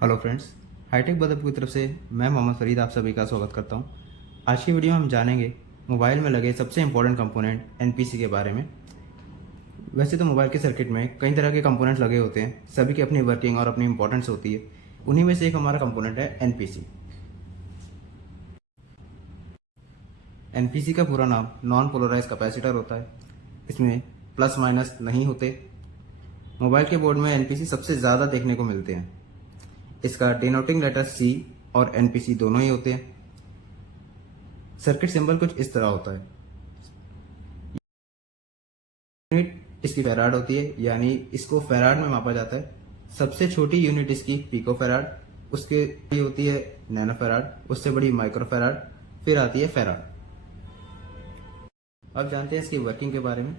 Hello friends, hi tech Badarpur की तरफ से मैं मोहम्मद फरीद आप सभी का स्वागत करता हूं। आज की वीडियो में हम जानेंगे मोबाइल में लगे सबसे इम्पोर्टेंट कंपोनेंट एनपीसी के बारे में। वैसे तो मोबाइल के सर्किट में कई तरह के कंपोनेंट्स लगे होते हैं, सभी की अपनी वर्किंग और अपनी इंपॉर्टेंस होती है। उन्हीं में से एक हमारा कंपोनेंट है एनपीसी। एनपीसी का पूरा नाम नॉन पोलराइज कैपेसिटर होता है। इसमें प्लस माइनस नहीं होते। मोबाइल के बोर्ड में एनपीसी सबसे ज़्यादा देखने को मिलते हैं। इसका डिनोटिंग लेटर सी और एनपीसी दोनों ही होते हैं। सर्किट सिंबल कुछ इस तरह होता है। यूनिट इसकी फैराड होती है, यानी इसको फैराड में मापा जाता है। सबसे छोटी यूनिट इसकी पिको फैराड, उसके होती है नैनो फैराड, उससे बड़ी माइक्रो फैराड, फिर आती है फैराड। अब जानते हैं इसकी वर्किंग के बारे में।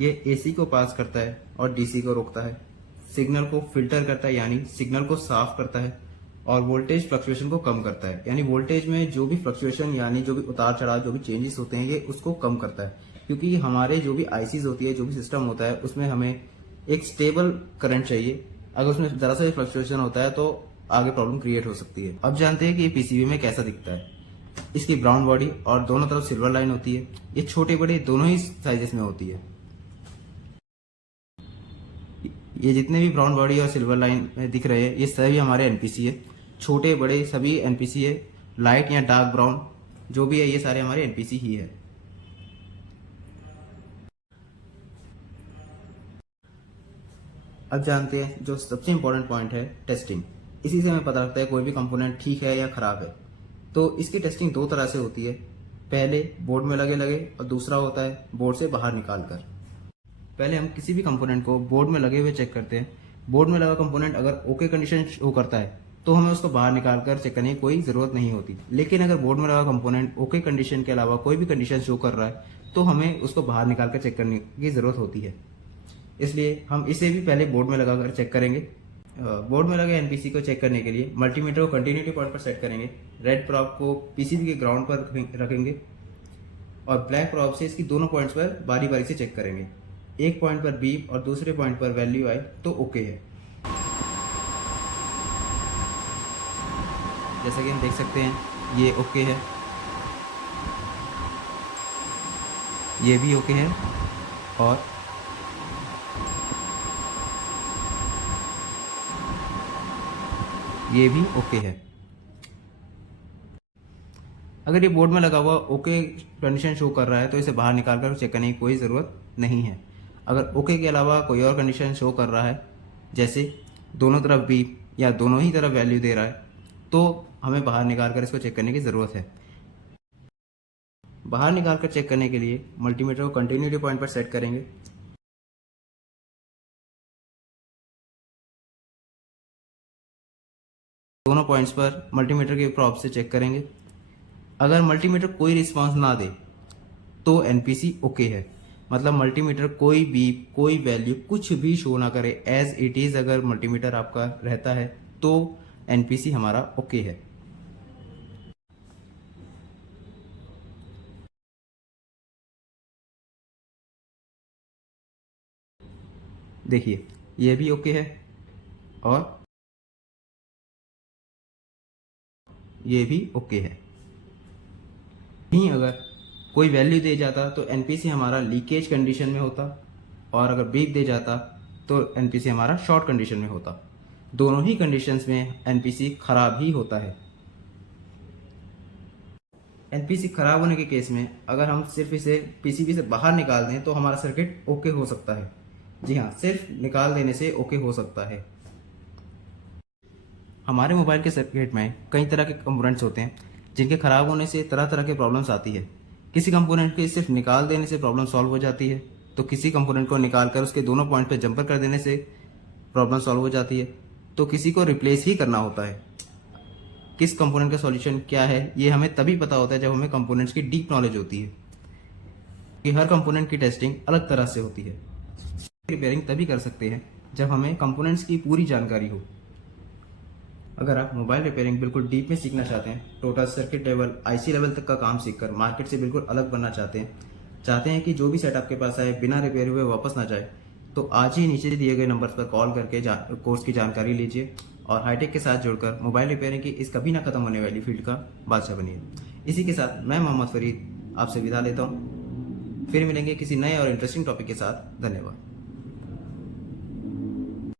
ये एसी को पास करता है और डीसी को रोकता है। सिग्नल को फिल्टर करता है, यानी सिग्नल को साफ करता है। और वोल्टेज फ्लक्चुएशन को कम करता है, यानी वोल्टेज में जो भी फ्लक्चुएशन यानी जो भी उतार चढ़ाव जो भी चेंजेस होते हैं ये उसको कम करता है। क्योंकि हमारे जो भी आईसीज होती है, जो भी सिस्टम होता है, उसमें हमें एक स्टेबल करंट चाहिए। अगर उसमें जरा सा भी फ्लक्चुएशन होता है तो आगे प्रॉब्लम क्रिएट हो सकती है। अब जानते हैं कि ये पीसीबी में कैसा दिखता है। इसकी ब्राउन बॉडी और दोनों तरफ सिल्वर लाइन होती है। ये छोटे बड़े दोनों ही साइजेस में होती है। ये जितने भी ब्राउन बॉडी और सिल्वर लाइन दिख रहे हैं ये सभी हमारे एनपीसी है। छोटे बड़े सभी एनपीसी है। लाइट या डार्क ब्राउन जो भी है ये सारे हमारे एनपीसी ही है। अब जानते हैं जो सबसे इंपॉर्टेंट पॉइंट है टेस्टिंग। इसी से हमें पता लगता है कोई भी कंपोनेंट ठीक है या खराब है। तो इसकी टेस्टिंग दो तरह से होती है। पहले बोर्ड में लगे लगे और दूसरा होता है बोर्ड से बाहर निकाल कर। पहले हम किसी भी कंपोनेंट को बोर्ड में लगे हुए चेक करते हैं। बोर्ड में लगा कंपोनेंट अगर ओके कंडीशन शो करता है तो हमें उसको बाहर निकाल कर चेक करने की कोई जरूरत नहीं होती। लेकिन अगर बोर्ड में लगा कंपोनेंट ओके कंडीशन के अलावा कोई भी कंडीशन शो कर रहा है तो हमें उसको बाहर निकाल कर चेक करने की जरूरत होती है। इसलिए हम इसे भी पहले बोर्ड में लगाकर चेक करेंगे। बोर्ड में लगे एनपीसी को चेक करने के लिए मल्टीमीटर को कंटिन्यूटी पॉइंट पर सेट करेंगे। रेड प्रॉब को पीसीबी के ग्राउंड पर रखेंगे और ब्लैक प्रॉब से इसकी दोनों पॉइंट्स पर बारी बारी से चेक करेंगे। एक पॉइंट पर बीप और दूसरे पॉइंट पर वैल्यू आए तो ओके है। जैसा कि हम देख सकते हैं ये ओके है, ये भी ओके है और ये भी ओके है। अगर ये बोर्ड में लगा हुआ ओके कंडीशन शो कर रहा है तो इसे बाहर निकाल कर चेक करने की कोई ज़रूरत नहीं है। अगर ओके के अलावा कोई और कंडीशन शो कर रहा है, जैसे दोनों तरफ बीप या दोनों ही तरफ वैल्यू दे रहा है, तो हमें बाहर निकाल कर इसको चेक करने की ज़रूरत है। बाहर निकाल कर चेक करने के लिए मल्टीमीटर को कंटिन्यूटी पॉइंट पर सेट करेंगे। दोनों पॉइंट्स पर मल्टीमीटर के प्रॉब से चेक करेंगे। अगर मल्टीमीटर कोई रिस्पांस ना दे तो एनपीसी ओके है। मतलब मल्टीमीटर कोई भी कोई वैल्यू कुछ भी शो ना करे, एज इट इज अगर मल्टीमीटर आपका रहता है तो एनपीसी हमारा ओके है। देखिए ये भी ओके है और ये भी ओके है। नहीं अगर कोई वैल्यू दे जाता तो एनपीसी हमारा लीकेज कंडीशन में होता और अगर बीप दे जाता तो एनपीसी हमारा शॉर्ट कंडीशन में होता। दोनों ही कंडीशंस में एनपीसी खराब ही होता है। एनपीसी खराब होने के केस में अगर हम सिर्फ इसे पीसीबी से बाहर निकाल दें तो हमारा सर्किट ओके हो सकता है। जी हाँ, सिर्फ निकाल देने से ओके हो सकता है। हमारे मोबाइल के सर्किट में कई तरह के कंपोनेंट्स होते हैं जिनके खराब होने से तरह तरह के प्रॉब्लम्स आती है। किसी कंपोनेंट के सिर्फ निकाल देने से प्रॉब्लम सॉल्व हो जाती है, तो किसी कंपोनेंट को निकाल कर उसके दोनों पॉइंट पे जंपर कर देने से प्रॉब्लम सॉल्व हो जाती है, तो किसी को रिप्लेस ही करना होता है। किस कंपोनेंट का सॉल्यूशन क्या है ये हमें तभी पता होता है जब हमें कंपोनेंट्स की डीप नॉलेज होती है कि हर कंपोनेंट की टेस्टिंग अलग तरह से होती है। रिपेयरिंग तभी कर सकते हैं जब हमें कंपोनेंट्स की पूरी जानकारी हो। अगर आप मोबाइल रिपेयरिंग बिल्कुल डीप में सीखना चाहते हैं, total circuit level IC level तक का काम सीखकर मार्केट से बिल्कुल अलग बनना चाहते हैं कि जो भी सेट आपके पास आए बिना रिपेयर हुए वापस ना जाए, तो आज ही नीचे दिए गए नंबर पर कॉल करके कोर्स की जानकारी लीजिए और हाईटेक के साथ जुड़कर मोबाइल रिपेयरिंग की इस कभी ना खत्म होने वाली फील्ड का बादशाह बनिए। इसी के साथ मैं मोहम्मद फरीद आपसे विदा लेता हूँ। फिर मिलेंगे किसी नए और इंटरेस्टिंग टॉपिक के साथ। धन्यवाद।